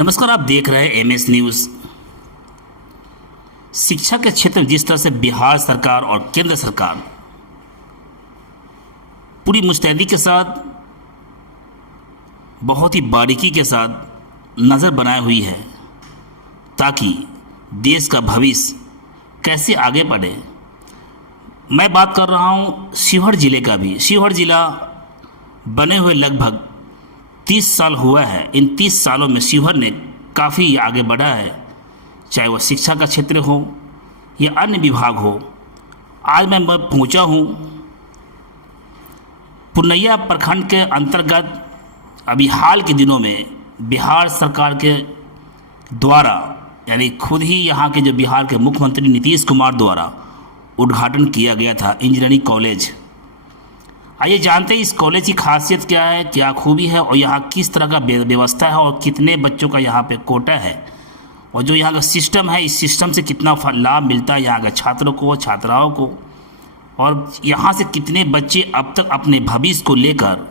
नमस्कार, आप देख रहे हैं एमएस न्यूज़। शिक्षा के क्षेत्र में जिस तरह से बिहार सरकार और केंद्र सरकार पूरी मुस्तैदी के साथ, बहुत ही बारीकी के साथ नज़र बनाए हुई है ताकि देश का भविष्य कैसे आगे बढ़े। मैं बात कर रहा हूँ शिवहर ज़िले का भी। शिवहर ज़िला बने हुए लगभग 30 साल हुआ है। इन 30 सालों में शिवहर ने काफ़ी आगे बढ़ा है, चाहे वह शिक्षा का क्षेत्र हो या अन्य विभाग हो। आज मैं पहुंचा हूं पूर्णिया प्रखंड के अंतर्गत। अभी हाल के दिनों में बिहार सरकार के द्वारा, यानी खुद ही यहाँ के जो बिहार के मुख्यमंत्री नीतीश कुमार द्वारा उद्घाटन किया गया था इंजीनियरिंग कॉलेज। आइए जानते हैं इस कॉलेज की खासियत क्या है, क्या खूबी है और यहाँ किस तरह का व्यवस्था है और कितने बच्चों का यहाँ पे कोटा है और जो यहाँ का सिस्टम है, इस सिस्टम से कितना लाभ मिलता है यहाँ के छात्रों को, छात्राओं को, और यहाँ से कितने बच्चे अब तक अपने भविष्य को लेकर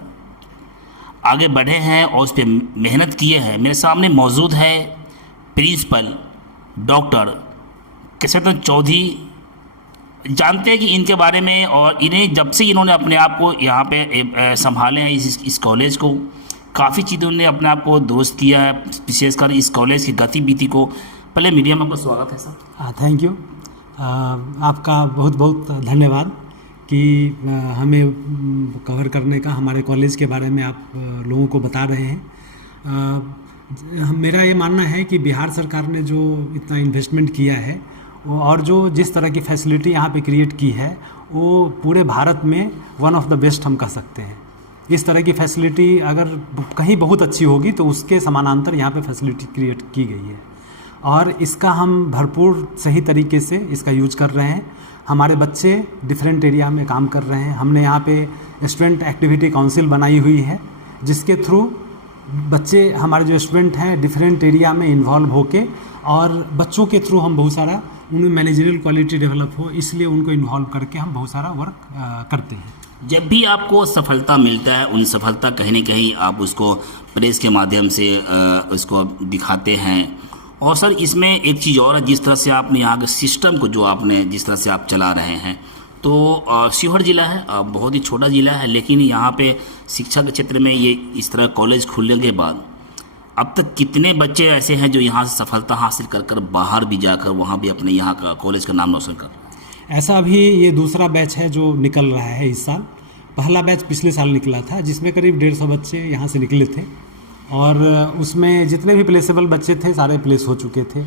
आगे बढ़े हैं और उस पर मेहनत किए हैं। मेरे सामने मौजूद है प्रिंसिपल डॉक्टर केशव चौधरी। जानते हैं कि इनके बारे में, और इन्हें जब से इन्होंने अपने आप को यहाँ पे संभाले हैं इस कॉलेज को, काफ़ी चीज़ों ने अपने आप को दुरुस्त किया है, विशेषकर इस कॉलेज की गतिविधि को। पहले मीडिया में आपका स्वागत है सर। Thank you. आपका बहुत बहुत धन्यवाद कि हमें कवर करने का, हमारे कॉलेज के बारे में आप लोगों को बता रहे हैं। मेरा ये मानना है कि बिहार सरकार ने जो इतना इन्वेस्टमेंट किया है और जो जिस तरह की फैसिलिटी यहाँ पे क्रिएट की है, वो पूरे भारत में वन ऑफ द बेस्ट हम कह सकते हैं। इस तरह की फैसिलिटी अगर कहीं बहुत अच्छी होगी तो उसके समानांतर यहाँ पे फैसिलिटी क्रिएट की गई है और इसका हम भरपूर सही तरीके से इसका यूज कर रहे हैं। हमारे बच्चे डिफरेंट एरिया में काम कर रहे हैं। हमने यहाँ पे स्टूडेंट एक्टिविटी काउंसिल बनाई हुई है, जिसके थ्रू बच्चे, हमारे जो स्टूडेंट हैं, डिफरेंट एरिया में इन्वॉल्व होके, और बच्चों के थ्रू हम बहुत सारा उनमें मैनेजरियल क्वालिटी डेवलप हो, इसलिए उनको इन्वॉल्व करके हम बहुत सारा वर्क करते हैं। जब भी आपको सफलता मिलता है, उन सफलता कहीं ना कहीं आप उसको प्रेस के माध्यम से उसको दिखाते हैं। और सर, इसमें एक चीज़ और है, जिस तरह से आपने यहाँ के सिस्टम को, जो आपने जिस तरह से आप चला रहे हैं, तो शिवहर ज़िला है, बहुत ही छोटा ज़िला है, लेकिन यहाँ पे शिक्षा के क्षेत्र में ये इस तरह कॉलेज खुलने के बाद अब तक कितने बच्चे ऐसे हैं जो यहाँ से सफलता हासिल कर कर बाहर भी जाकर वहाँ भी अपने यहाँ का कॉलेज का नाम रोशन कर रहे हैं? ऐसा अभी ये दूसरा बैच है जो निकल रहा है इस साल। पहला बैच पिछले साल निकला था, जिसमें करीब 150 बच्चे यहाँ से निकले थे और उसमें जितने भी प्लेसेबल बच्चे थे सारे प्लेस हो चुके थे,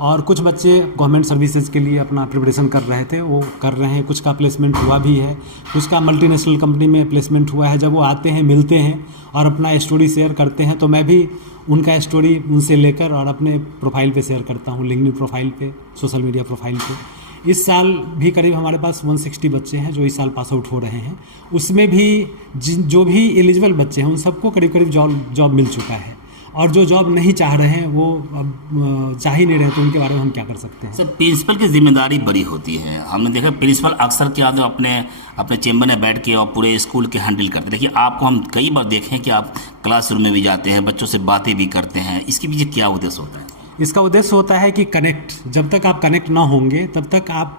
और कुछ बच्चे गवर्नमेंट सर्विसेज के लिए अपना प्रिपरेशन कर रहे थे, वो कर रहे हैं। कुछ का प्लेसमेंट हुआ भी है, कुछ का मल्टीनेशनल कंपनी में प्लेसमेंट हुआ है। जब वो आते हैं, मिलते हैं और अपना स्टोरी शेयर करते हैं, तो मैं भी उनका स्टोरी उनसे लेकर और अपने प्रोफाइल पे शेयर करता हूँ, लिंक्डइन प्रोफाइल पे, सोशल मीडिया प्रोफाइल पे। इस साल भी करीब हमारे पास 160 बच्चे हैं जो इस साल पास आउट हो रहे हैं। उसमें भी जो भी एलिजिबल बच्चे हैं उन सबको करीब करीब जॉब मिल चुका है, और जो जॉब नहीं चाह रहे हैं, वो अब चाह ही नहीं रहे, तो उनके बारे में हम क्या कर सकते हैं। सर, प्रिंसिपल की जिम्मेदारी बड़ी होती है। हमने देखा प्रिंसिपल अक्सर क्या तो अपने चेंबर में बैठ के और पूरे स्कूल के हैंडल करते हैं। देखिए, आपको हम कई बार देखें कि आप क्लासरूम में भी जाते हैं, बच्चों से बातें भी करते हैं। इसके पीछे क्या उद्देश्य होता है? इसका उद्देश्य होता है कि कनेक्ट, जब तक आप कनेक्ट ना होंगे तब तक आप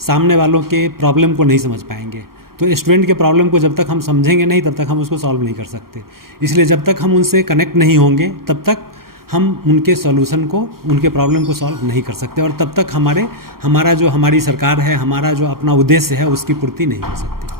सामने वालों के प्रॉब्लम को नहीं समझ पाएंगे। तो स्टूडेंट के प्रॉब्लम को जब तक हम समझेंगे नहीं, तब तक हम उसको सॉल्व नहीं कर सकते। इसलिए जब तक हम उनसे कनेक्ट नहीं होंगे तब तक हम उनके सॉल्यूशन को, उनके प्रॉब्लम को सॉल्व नहीं कर सकते, और तब तक हमारा जो हमारी सरकार है, हमारा जो अपना उद्देश्य है, उसकी पूर्ति नहीं हो सकती।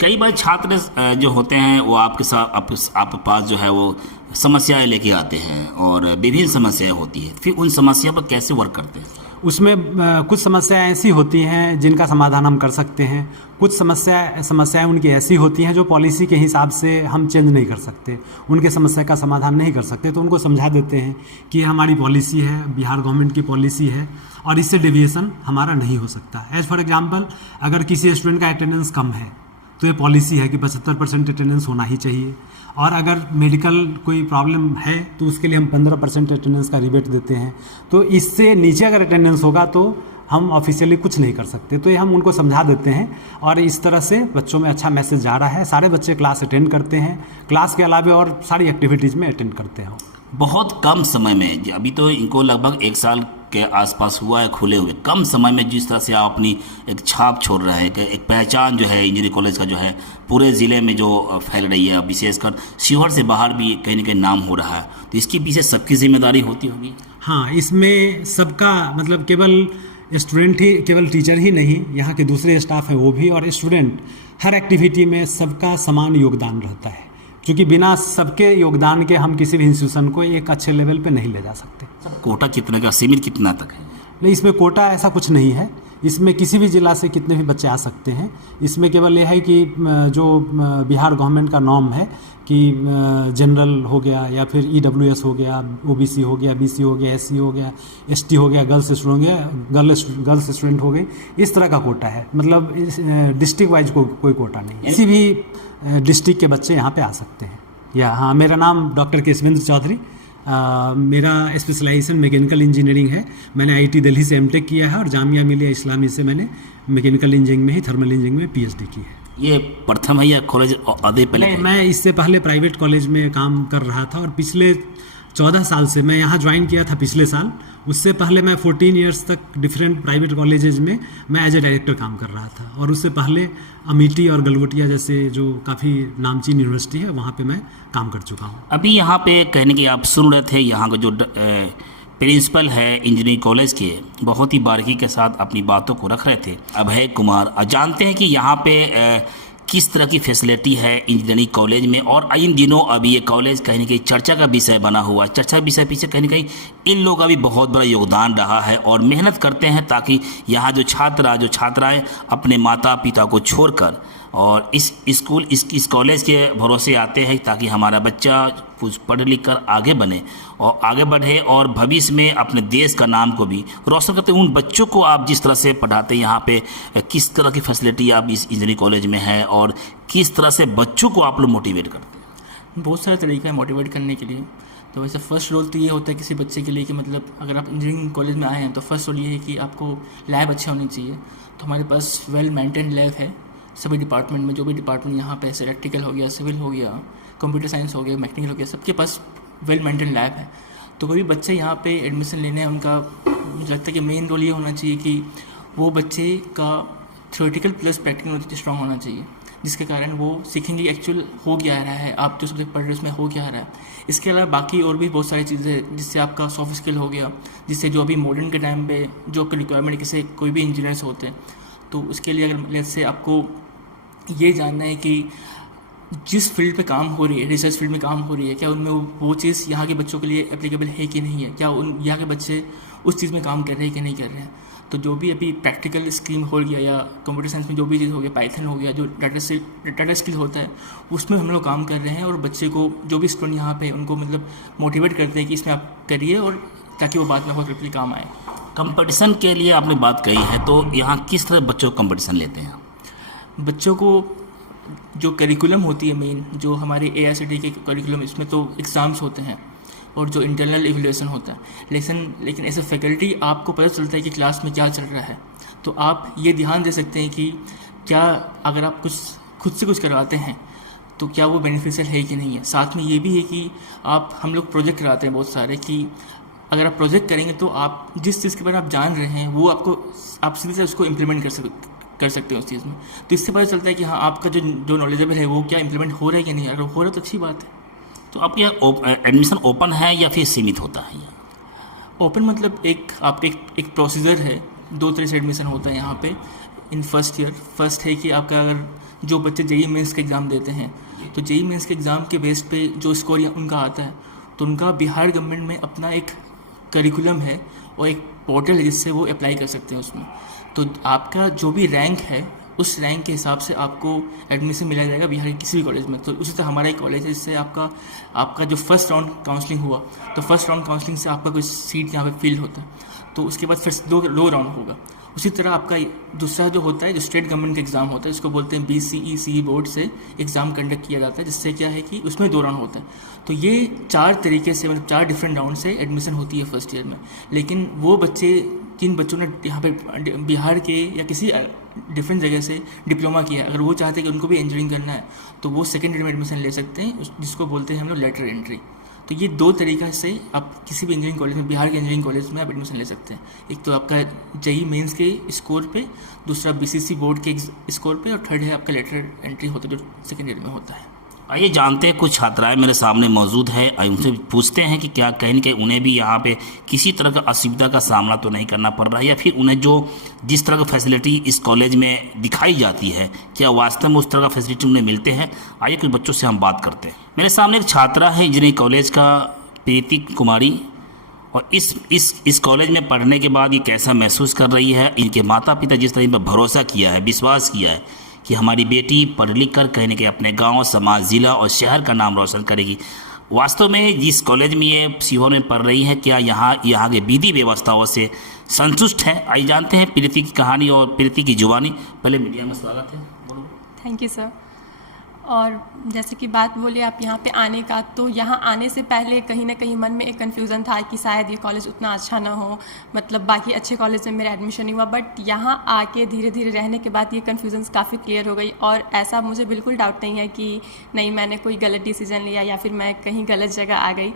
कई बार छात्र जो होते हैं वो आपके साथ आपके पास जो है वो समस्याएं लेके आते हैं और विभिन्न समस्याएं होती है, फिर उन समस्या पर कैसे वर्क करते हैं? उसमें कुछ समस्याएं ऐसी होती हैं जिनका समाधान हम कर सकते हैं। कुछ समस्याएं उनकी ऐसी होती हैं जो पॉलिसी के हिसाब से हम चेंज नहीं कर सकते, उनके समस्या का समाधान नहीं कर सकते। तो उनको समझा देते हैं कि हमारी पॉलिसी है, बिहार गवर्नमेंट की पॉलिसी है, और इससे डेविएशन हमारा नहीं हो सकता। एज फॉर एग्जाम्पल, अगर किसी स्टूडेंट का अटेंडेंस कम है तो ये पॉलिसी है कि 75% अटेंडेंस होना ही चाहिए, और अगर मेडिकल कोई प्रॉब्लम है तो उसके लिए हम 15% अटेंडेंस का रिबेट देते हैं। तो इससे नीचे अगर अटेंडेंस होगा तो हम ऑफिशियली कुछ नहीं कर सकते। तो ये हम उनको समझा देते हैं और इस तरह से बच्चों में अच्छा मैसेज जा रहा है। सारे बच्चे क्लास अटेंड करते हैं, क्लास के अलावा और सारी एक्टिविटीज़ में अटेंड करते हैं। बहुत कम समय में, अभी तो इनको लगभग 1 साल के आसपास हुआ है खुले हुए, कम समय में जिस तरह से आप अपनी एक छाप छोड़ रहे हैं, कि एक पहचान जो है इंजीनियरिंग कॉलेज का जो है पूरे ज़िले में जो फैल रही है, विशेषकर शिवहर से बाहर भी कहीं ना कहीं नाम हो रहा है, तो इसके पीछे सबकी जिम्मेदारी होती होगी। हाँ, इसमें सबका मतलब केवल स्टूडेंट ही, केवल टीचर ही नहीं, यहाँ के दूसरे स्टाफ हैं वो भी, और स्टूडेंट, हर एक्टिविटी में सबका समान योगदान रहता है, क्योंकि बिना सबके योगदान के हम किसी भी इंस्टीट्यूशन को एक अच्छे लेवल पे नहीं ले जा सकते। कोटा कितने का, सीमित कितना तक है? नहीं, इसमें कोटा ऐसा कुछ नहीं है, इसमें किसी भी ज़िला से कितने भी बच्चे आ सकते हैं। इसमें केवल यह है कि जो बिहार गवर्नमेंट का नॉर्म है कि जनरल हो गया या फिर EWS हो गया, OBC हो गया, BC हो गया, SC हो गया, ST हो गया, गर्ल्स स्टूडेंट हो गया, गर्ल्स स्टूडेंट हो गई, इस तरह का कोटा है। मतलब डिस्ट्रिक्ट वाइज कोई कोटा नहीं, किसी भी डिस्ट्रिक्ट के बच्चे यहाँ पे आ सकते हैं। या हाँ, मेरा नाम डॉक्टर केशवेंद्र चौधरी, मेरा स्पेशलाइजेशन मैकेनिकल इंजीनियरिंग है। मैंने IIT दिल्ली से MTech किया है और जामिया मिलिया इस्लामी से मैंने मैकेनिकल इंजीनियरिंग में ही, थर्मल इंजीनियरिंग में PhD की है। ये प्रथम है या कॉलेज आधे पहले? नहीं, मैं इससे पहले प्राइवेट कॉलेज में काम कर रहा था और पिछले 14 साल से, मैं यहाँ ज्वाइन किया था पिछले साल, उससे पहले मैं 14 ईयर्स तक डिफरेंट प्राइवेट कॉलेजेस में मैं एज ए डायरेक्टर काम कर रहा था, और उससे पहले अमेठी और गलगोटिया जैसे जो काफ़ी नामचीन यूनिवर्सिटी है वहाँ पे मैं काम कर चुका हूँ। अभी यहाँ पे कहने की आप सुन रहे थे, यहाँ का जो प्रिंसिपल है इंजीनियरिंग कॉलेज के, बहुत ही बारीकी के साथ अपनी बातों को रख रहे थे, अभय कुमार। जानते हैं कि यहाँ पे किस तरह की फैसिलिटी है इंजीनियरिंग कॉलेज में, और इन दिनों अभी ये कॉलेज कहीं ना कहीं चर्चा का विषय बना हुआ है। चर्चा विषय पीछे कहीं ना कहीं इन लोगों का भी बहुत बड़ा योगदान रहा है, और मेहनत करते हैं ताकि यहाँ जो छात्राएँ अपने माता पिता को छोड़कर और इस कॉलेज के भरोसे आते हैं, ताकि हमारा बच्चा कुछ पढ़ लिख कर आगे बढ़े और भविष्य में अपने देश का नाम को भी रोशन करते हैं। उन बच्चों को आप जिस तरह से पढ़ाते हैं यहाँ पे, किस तरह की फैसिलिटी आप इस इंजीनियरिंग कॉलेज में है, और किस तरह से बच्चों को आप लोग मोटिवेट करते हैं? बहुत सारा तरीका है मोटिवेट करने के लिए। तो वैसे फर्स्ट रोल तो ये होता है किसी बच्चे के लिए कि मतलब अगर आप इंजीनियरिंग कॉलेज में आए हैं तो फर्स्ट रोल ये है कि आपको लैब अच्छे होने चाहिए। तो हमारे पास वेल मेंटेन लैब है सभी डिपार्टमेंट में, जो भी डिपार्टमेंट यहाँ पे, इलेक्ट्रिकल हो गया, सिविल हो गया, कंप्यूटर साइंस हो गया, मैकेनिकल हो गया, सबके पास वेल मेंटेन लैब है। तो कोई भी बच्चे यहाँ पे एडमिशन लेने हैं, उनका मुझे लगता है कि मेन रोल ये होना चाहिए कि वो बच्चे का theoretical plus practical knowledge strong होना चाहिए, जिसके कारण वो सीखेंगे एक्चुअल हो क्या रहा है, आप जो सब्जेक्ट पढ़ रहे हो उसमें हो क्या रहा है। इसके अलावा बाकी और भी बहुत सारी चीज़ें हैं जिससे आपका सॉफ्ट स्किल हो गया, जिससे जो अभी मॉडर्न के टाइम पे जो आपकी रिक्वायरमेंट किसी कोई भी इंजीनियर्स होते हैं, तो उसके लिए अगर लेट्स से आपको ये जानना है कि जिस फील्ड पे काम हो रही है, रिसर्च फील्ड में काम हो रही है, क्या उनमें वो चीज़ यहाँ के बच्चों के लिए एप्लीकेबल है कि नहीं है, क्या यहाँ के बच्चे उस चीज़ में काम कर रहे हैं कि नहीं कर रहे हैं। तो जो भी अभी प्रैक्टिकल स्कीम हो गया या कंप्यूटर साइंस में जो भी चीज़ हो गया, पाइथन हो गया, जो डाटा स्किल होता है, उसमें हम लोग काम कर रहे हैं, और बच्चे को जो भी स्टूडेंट यहाँ पे उनको मतलब मोटिवेट करते हैं कि इसमें आप करिए, और ताकि वो बाद में बहुत काम आए। कंपटीशन के लिए आपने बात कही है, तो यहाँ किस तरह बच्चों को कंपटीशन लेते हैं? बच्चों को जो करिकुलम होती है मेन, जो हमारे AICTE के करिकुलम, इसमें तो एग्ज़ाम्स होते हैं और जो इंटरनल इवैल्यूएशन होता है, लेकिन ऐसे फैकल्टी आपको पता चलता है कि क्लास में क्या चल रहा है, तो आप ये ध्यान दे सकते हैं कि क्या अगर आप कुछ खुद से कुछ करवाते हैं तो क्या वो बेनिफिशियल है कि नहीं है। साथ में ये भी है कि हम लोग प्रोजेक्ट कराते हैं बहुत सारे, कि अगर आप प्रोजेक्ट करेंगे तो आप जिस चीज़ के बारे में आप जान रहे हैं वो आप सीधे से उसको इम्प्लीमेंट कर सकते हैं उस चीज़ में। तो इससे पता चलता है कि हाँ, आपका जो नॉलेजेबल है वो क्या इम्प्लीमेंट हो रहा है कि नहीं। अगर हो रहा है तो अच्छी बात है। तो आपके यहाँ एडमिशन ओपन है या फिर सीमित होता है? ओपन मतलब एक प्रोसीजर है, 2 तरह से एडमिशन होता है यहाँ पे इन फर्स्ट ईयर। फर्स्ट है कि आपका अगर जो बच्चे JEE मेंस का एग्ज़ाम देते हैं, तो JEE मेंस के एग्ज़ाम के बेस पे जो स्कोर उनका आता है, तो उनका बिहार गवर्नमेंट में अपना एक करिकुलम है और एक पोर्टल है जिससे वो अप्लाई कर सकते हैं उसमें। तो आपका जो भी रैंक है उस रैंक के हिसाब से आपको एडमिशन मिला जाएगा बिहार के किसी भी कॉलेज में। तो उसी तरह हमारा एक कॉलेज है जिससे आपका जो फर्स्ट राउंड काउंसलिंग हुआ, तो फर्स्ट राउंड काउंसलिंग से आपका कोई सीट यहाँ पे फिल होता है, तो उसके बाद फिर 2 राउंड होगा। उसी तरह आपका दूसरा जो होता है, जो स्टेट गवर्नमेंट का एग्ज़ाम होता है, जिसको बोलते हैं BCE बोर्ड से एग्ज़ाम कंडक्ट किया जाता है, जिससे क्या है कि उसमें 2 राउंड होता है। तो ये 4 तरीके से, मतलब 4 डिफरेंट राउंड से एडमिशन होती है फर्स्ट ईयर में। लेकिन वो बच्चे, जिन बच्चों ने यहाँ पे बिहार के या किसी डिफरेंट जगह से डिप्लोमा किया है, अगर वो चाहते हैं कि उनको भी इंजीनियरिंग करना है, तो वो सेकेंड ईयर में एडमिशन ले सकते हैं, जिसको बोलते हैं हम लोग लेटर एंट्री। तो ये 2 तरीक़ा से आप किसी भी इंजीनियरिंग कॉलेज में, बिहार के इंजीनियरिंग कॉलेज में आप एडमिशन ले सकते हैं। एक तो आपका जेईई मेंस के स्कोर पे, दूसरा बीसीसी बोर्ड के स्कोर पे, और थर्ड है आपका लेटर एंट्री होता है जो सेकेंड ईयर में होता है। आइए जानते हैं, कुछ छात्राएं मेरे सामने मौजूद है, आइए उनसे पूछते हैं कि क्या कहीं न कहीं उन्हें भी यहाँ पे किसी तरह का असुविधा का सामना तो नहीं करना पड़ रहा है, या फिर उन्हें जो जिस तरह का फैसिलिटी इस कॉलेज में दिखाई जाती है क्या वास्तव में उस तरह का फैसिलिटी उन्हें मिलते हैं। आइए कुछ बच्चों से हम बात करते हैं। मेरे सामने एक छात्रा है इंजीनियरिंग कॉलेज का, प्रीति कुमारी, और इस कॉलेज में पढ़ने के बाद ये कैसा महसूस कर रही है, इनके माता पिता जिस तरह इन पर भरोसा किया है, विश्वास किया है कि हमारी बेटी पढ़ लिख कर कहीं न कहीं अपने गांव, समाज, ज़िला और शहर का नाम रोशन करेगी। वास्तव में जिस कॉलेज में ये सीहोर में पढ़ रही है, क्या यहाँ के विधि व्यवस्थाओं से संतुष्ट है। आइए जानते हैं प्रीति की कहानी और प्रीति की जुबानी। पहले मीडिया में स्वागत है। बोलो। Thank you sir. और जैसे कि बात बोली आप यहाँ पे आने का, तो यहाँ आने से पहले कहीं ना कहीं मन में एक कन्फ्यूज़न था कि शायद ये कॉलेज उतना अच्छा ना हो, मतलब बाकी अच्छे कॉलेज में मेरा एडमिशन नहीं हुआ। बट यहाँ आके धीरे धीरे रहने के बाद ये कन्फ्यूज़न्स काफ़ी क्लियर हो गई, और ऐसा मुझे बिल्कुल डाउट नहीं है कि नहीं मैंने कोई गलत डिसीजन लिया या फिर मैं कहीं गलत जगह आ गई।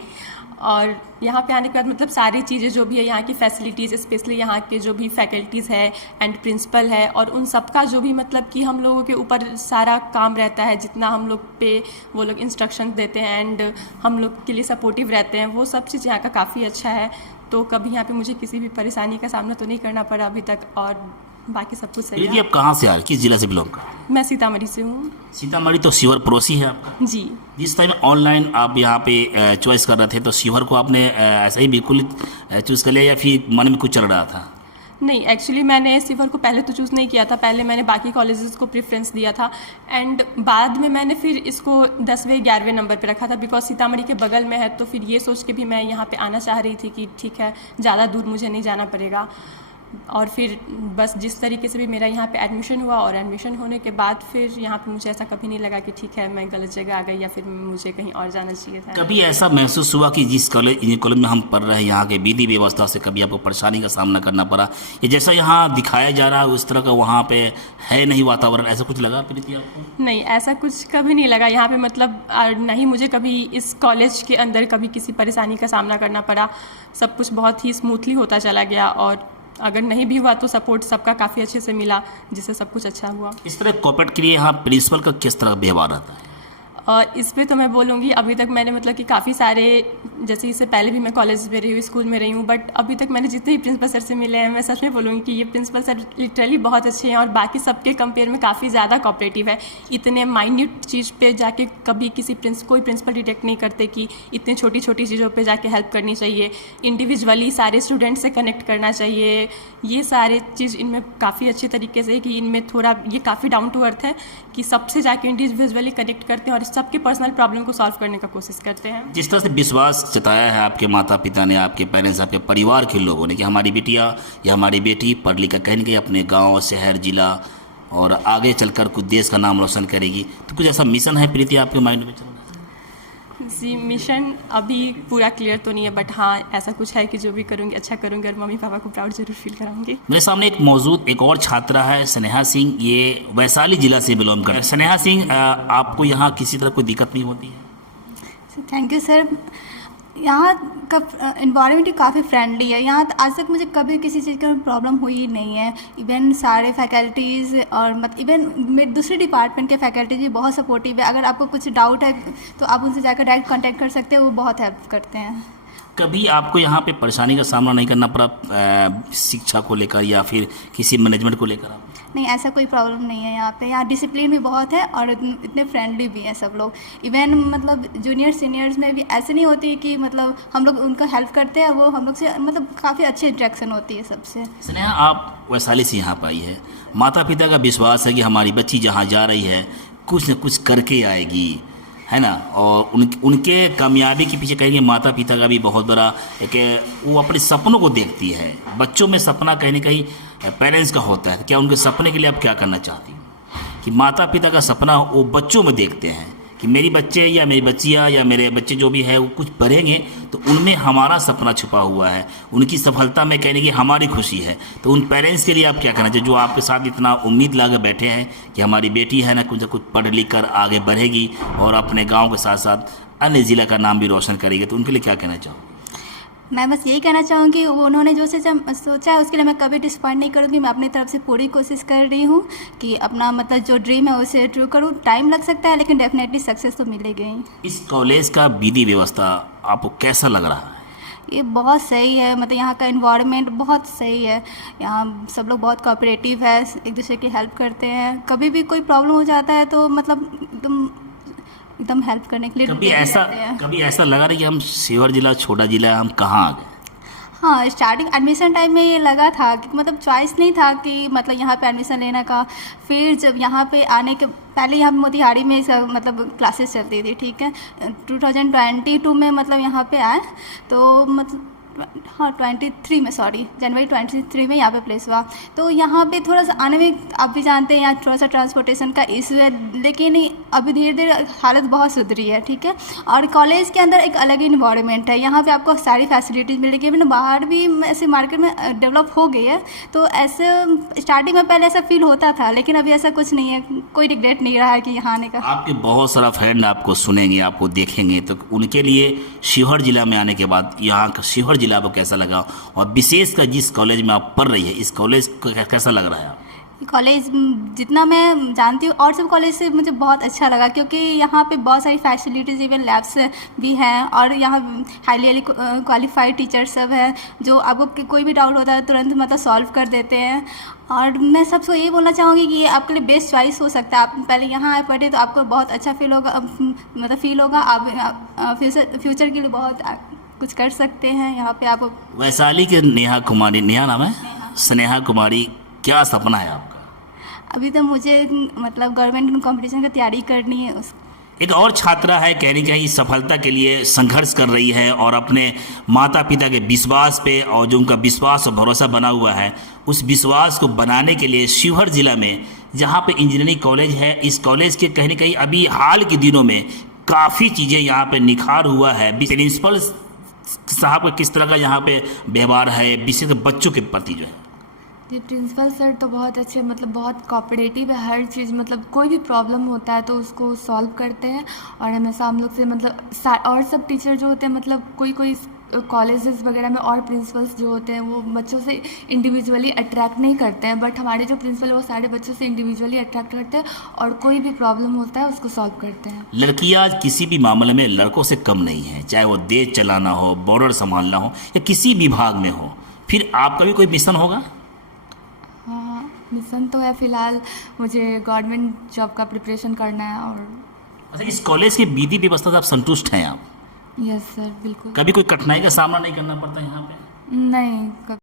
और यहाँ पे आने के बाद मतलब सारी चीज़ें जो भी है, यहाँ की फैसिलिटीज़, स्पेशली यहाँ के जो भी फैकल्टीज़ है एंड प्रिंसिपल है, और उन सबका जो भी मतलब कि हम लोगों के ऊपर सारा काम रहता है, जितना हम लोग पे वो लोग इंस्ट्रक्शन देते हैं एंड हम लोग के लिए सपोर्टिव रहते हैं, वो सब चीज़ यहाँ का काफ़ी अच्छा है। तो कभी यहाँ पे मुझे किसी भी परेशानी का सामना तो नहीं करना पड़ा अभी तक, और बाकी सब कुछ सही है। आप कहाँ से आ रहे, किस जिला से बिलोंग कर? मैं सीतामढ़ी से हूँ। सीतामढ़ी तो शिवहर पड़ोसी है आपका जी। जिस टाइम ऑनलाइन आप यहाँ पे चॉइस कर रहे थे, तो शिवहर को आपने ऐसा ही बिल्कुल चूज़ कर लिया या फिर मन में कुछ चल रहा था? नहीं, एक्चुअली मैंने शिवहर को पहले तो चूज़ नहीं किया था, पहले मैंने बाकी कॉलेजेस को प्रेफरेंस दिया था, एंड बाद में मैंने फिर इसको 10वें 11वें नंबर पे रखा था, बिकॉज सीतामढ़ी के बगल में है। तो फिर ये सोच के भी मैं यहाँ पे आना चाह रही थी कि ठीक है, ज़्यादा दूर मुझे नहीं जाना पड़ेगा। और फिर बस जिस तरीके से भी मेरा यहाँ पे एडमिशन हुआ, और एडमिशन होने के बाद फिर यहाँ पे मुझे ऐसा कभी नहीं लगा कि ठीक है मैं गलत जगह आ गई या फिर मुझे कहीं और जाना चाहिए था। कभी ऐसा महसूस हुआ कि जिस कॉलेज में हम पढ़ रहे हैं, यहाँ के विधि व्यवस्था से कभी आपको परेशानी का सामना करना पड़ा, या जैसा यहाँ दिखाया जा रहा है उस तरह का वहाँ पे है नहीं वातावरण, ऐसा कुछ लगा प्रीति आपको? नहीं, ऐसा कुछ कभी नहीं लगा यहाँ पे, मतलब नहीं मुझे कभी इस कॉलेज के अंदर कभी किसी परेशानी का सामना करना पड़ा। सब कुछ बहुत ही स्मूथली होता चला गया, और अगर नहीं भी हुआ तो सपोर्ट सबका काफ़ी अच्छे से मिला, जिससे सब कुछ अच्छा हुआ। इस तरह कोऑपरेट के लिए यहाँ प्रिंसिपल का किस तरह व्यवहार रहता है? और इस पे तो मैं बोलूँगी अभी तक मैंने मतलब कि काफ़ी सारे, जैसे इससे पहले भी मैं कॉलेज में रही हूँ, स्कूल में रही हूँ, बट अभी तक मैंने जितने भी प्रिंसिपल सर से मिले हैं, मैं सच में बोलूँगी कि ये प्रिंसिपल सर लिटरली बहुत अच्छे हैं, और बाकी सबके कंपेयर में काफ़ी ज़्यादा कोऑपरेटिव है। इतने माइन्यूट चीज़ पे जाके कभी कोई प्रिंसिपल डिटेक्ट नहीं करते कि इतनी छोटी छोटी चीज़ों पे जाके हेल्प करनी चाहिए, इंडिविजुअली सारे स्टूडेंट से कनेक्ट करना चाहिए। ये सारे चीज़ इनमें काफ़ी अच्छे तरीके से कि इनमें थोड़ा ये काफ़ी डाउन टू अर्थ है कि सबसे जाके इंडिविजुअली कनेक्ट करते हैं और सबके पर्सनल प्रॉब्लम को सॉल्व करने का कोशिश करते हैं। जिस तरह से विश्वास जताया है आपके माता पिता ने, आपके पेरेंट्स, आपके परिवार के लोगों ने कि हमारी बिटिया या हमारी बेटी पढ़ लिख कर कहीं न कहीं अपने गाँव, शहर, जिला और आगे चलकर कुछ देश का नाम रोशन करेगी, तो कुछ ऐसा मिशन है प्रीति आपके माइंड में चल रहा है? जी, मिशन अभी पूरा क्लियर तो नहीं है, बट हाँ ऐसा कुछ है कि जो भी करूँगी अच्छा करूँगी और मम्मी पापा को प्राउड जरूर फील कराऊंगी। मेरे सामने एक और छात्रा है, स्नेहा सिंह, ये वैशाली जिला से बिलोंग कर। स्नेहा सिंह, आपको यहाँ किसी तरह कोई दिक्कत नहीं होती है? Thank you sir. यहाँ का इन्वायरमेंट काफ़ी फ्रेंडली है। यहाँ आज तक मुझे कभी किसी चीज़ का प्रॉब्लम हुई ही नहीं है। इवन सारे फैकल्टीज़ और इवन मेरे दूसरे डिपार्टमेंट के फैकल्टीज भी बहुत सपोर्टिव है। अगर आपको कुछ डाउट है तो आप उनसे जाकर डायरेक्ट कांटेक्ट कर सकते हैं, वो बहुत हेल्प करते हैं। कभी आपको यहाँ पे परेशानी का सामना नहीं करना पड़ा शिक्षा को लेकर या फिर किसी मैनेजमेंट को लेकर? आप नहीं, ऐसा कोई प्रॉब्लम नहीं है यहाँ पे। यहाँ डिसिप्लिन भी बहुत है और इतने फ्रेंडली भी हैं सब लोग। इवन मतलब जूनियर सीनियर्स में भी ऐसे नहीं होती कि मतलब हम लोग उनको हेल्प करते हैं, वो हम लोग से मतलब काफ़ी अच्छी इंटरेक्शन होती है सबसे। स्नेहा, आप वैशाली से यहाँ पर आई है, माता पिता का विश्वास है कि हमारी बच्ची जहाँ जा रही है कुछ न कुछ करके आएगी, है ना, और उनके कामयाबी के पीछे कहेंगे माता पिता का भी बहुत बड़ा एक, वो अपने सपनों को देखती है। बच्चों में सपना कहीं न कहीं पेरेंट्स का होता है। क्या उनके सपने के लिए आप क्या करना चाहती हैं कि माता पिता का सपना वो बच्चों में देखते हैं कि मेरी बच्चे या मेरी बच्चियाँ या मेरे बच्चे जो भी है वो कुछ पढ़ेंगे तो उनमें हमारा सपना छुपा हुआ है, उनकी सफलता में कहने की हमारी खुशी है। तो उन पेरेंट्स के लिए आप क्या कहना चाहिए जो आपके साथ इतना उम्मीद लगा बैठे हैं कि हमारी बेटी है ना कुछ पढ़ लिख कर आगे बढ़ेगी और अपने गांव के साथ साथ अन्य ज़िला का नाम भी रोशन करेगी, तो उनके लिए क्या कहना चाहोगे? मैं बस यही कहना चाहूँगी वो उन्होंने जो सोचा है उसके लिए मैं कभी डिसपॉइंट नहीं करूँगी। मैं अपनी तरफ से पूरी कोशिश कर रही हूँ कि अपना मतलब जो ड्रीम है उसे ट्रू करूँ। टाइम लग सकता है लेकिन डेफिनेटली सक्सेस तो मिलेगी ही। इस कॉलेज का विधि व्यवस्था आपको कैसा लग रहा है? ये बहुत सही है, मतलब यहाँ का इन्वायरमेंट बहुत सही है। यहाँ सब लोग बहुत कोऑपरेटिव है, एक दूसरे की हेल्प करते हैं। कभी भी कोई प्रॉब्लम हो जाता है तो मतलब एकदम हेल्प करने के लिए कभी ready ऐसा रहते हैं। कभी ऐसा लगा नहीं कि हम शिवहर जिला छोटा जिला है, हम कहाँ आ गए? हाँ, स्टार्टिंग एडमिशन टाइम में ये लगा था कि मतलब चॉइस नहीं था कि मतलब यहाँ पे एडमिशन लेने का। फिर जब यहाँ पे आने के पहले यहाँ पे मोतिहारी में इसका मतलब क्लासेस चलती थी, ठीक है। 2022 में मतलब यहाँ पे आए तो मतलब हाँ 23 में, सॉरी जनवरी 23 में यहाँ पे प्लेस हुआ। तो यहाँ पे थोड़ा सा आने में आप भी जानते हैं यहाँ थोड़ा सा ट्रांसपोर्टेशन का इशू है, लेकिन अभी धीरे धीरे हालत बहुत सुधरी है, ठीक है। और कॉलेज के अंदर एक अलग ही इन्वायरमेंट है, यहाँ पे आपको सारी फैसिलिटीज़ मिलेगी। मैंने बाहर भी ऐसे मार्केट में डेवलप हो गई है, तो ऐसे स्टार्टिंग में पहले ऐसा फील होता था, लेकिन अभी ऐसा कुछ नहीं है। कोई रिग्रेट नहीं रहा है कि यहाँ आने का। आपके बहुत सारा फ्रेंड आपको सुनेंगे, आपको देखेंगे, तो उनके लिए शिवहर जिला में आने के बाद यहाँ का शिवहर जिला आपको कैसा लगा, और विशेषकर जिस कॉलेज में आप पढ़ रही है इस कॉलेज को कैसा लग रहा है? कॉलेज जितना मैं जानती हूँ और सब कॉलेज से मुझे बहुत अच्छा लगा, क्योंकि यहाँ पे बहुत सारी फैसिलिटीज़, इवन लैब्स भी हैं, और यहाँ हाईली क्वालिफाइड टीचर सब हैं जो आपको कोई भी डाउट होता है तुरंत मतलब सॉल्व कर देते हैं। और मैं सबको ये बोलना चाहूँगी कि ये आपके लिए बेस्ट चॉइस हो सकता है। आप पहले यहाँ आए पढ़े तो आपको बहुत अच्छा फील होगा, मतलब फील होगा। आप फ्यूचर के लिए बहुत कुछ कर सकते हैं यहाँ पे। आप वैशाली के नेहा कुमारी, नेहा नाम है, स्नेहा कुमारी, क्या सपना है आपका? अभी तो मुझे मतलब गवर्नमेंट कंपटीशन की तैयारी करनी है। एक और छात्रा है, कहीं न कहीं सफलता के लिए संघर्ष कर रही है और अपने माता पिता के विश्वास पे, और जो उनका विश्वास और भरोसा बना हुआ है, उस विश्वास को बनाने के लिए शिवहर जिला में जहाँ पे इंजीनियरिंग कॉलेज है, इस कॉलेज के कहीं न कहीं अभी हाल के दिनों में काफ़ी चीज़ें यहाँ पे निखार हुआ है। प्रिंसिपल साहब का किस तरह का यहाँ पे व्यवहार है, विशेष बच्चों के प्रति जो है? जी, प्रिंसिपल सर तो बहुत अच्छे, मतलब बहुत कोऑपरेटिव है हर चीज़। मतलब कोई भी प्रॉब्लम होता है तो उसको सॉल्व करते हैं, और हमेशा हम लोग से मतलब और सब टीचर जो होते हैं, मतलब कोई कॉलेजेस वगैरह में और प्रिंसिपल्स जो होते हैं वो बच्चों से इंडिविजुअली अट्रैक्ट नहीं करते हैं, बट हमारे जो प्रिंसिपल है वो सारे बच्चों से इंडिविजुअली अट्रैक्ट करते हैं और कोई भी प्रॉब्लम होता है उसको सॉल्व करते हैं। लड़कियां किसी भी मामले में लड़कों से कम नहीं है, चाहे वो देश चलाना हो, बॉर्डर संभालना हो, या किसी विभाग में हो। फिर आपका भी कोई मिशन होगा? हाँ, मिशन तो है, फिलहाल मुझे गवर्नमेंट जॉब का प्रिपरेशन करना है। और अच्छा, इस कॉलेज की विधि व्यवस्था से आप संतुष्ट हैं आप? यस सर, बिल्कुल। कभी कोई कठिनाई का सामना नहीं करना पड़ता यहाँ पे? नहीं,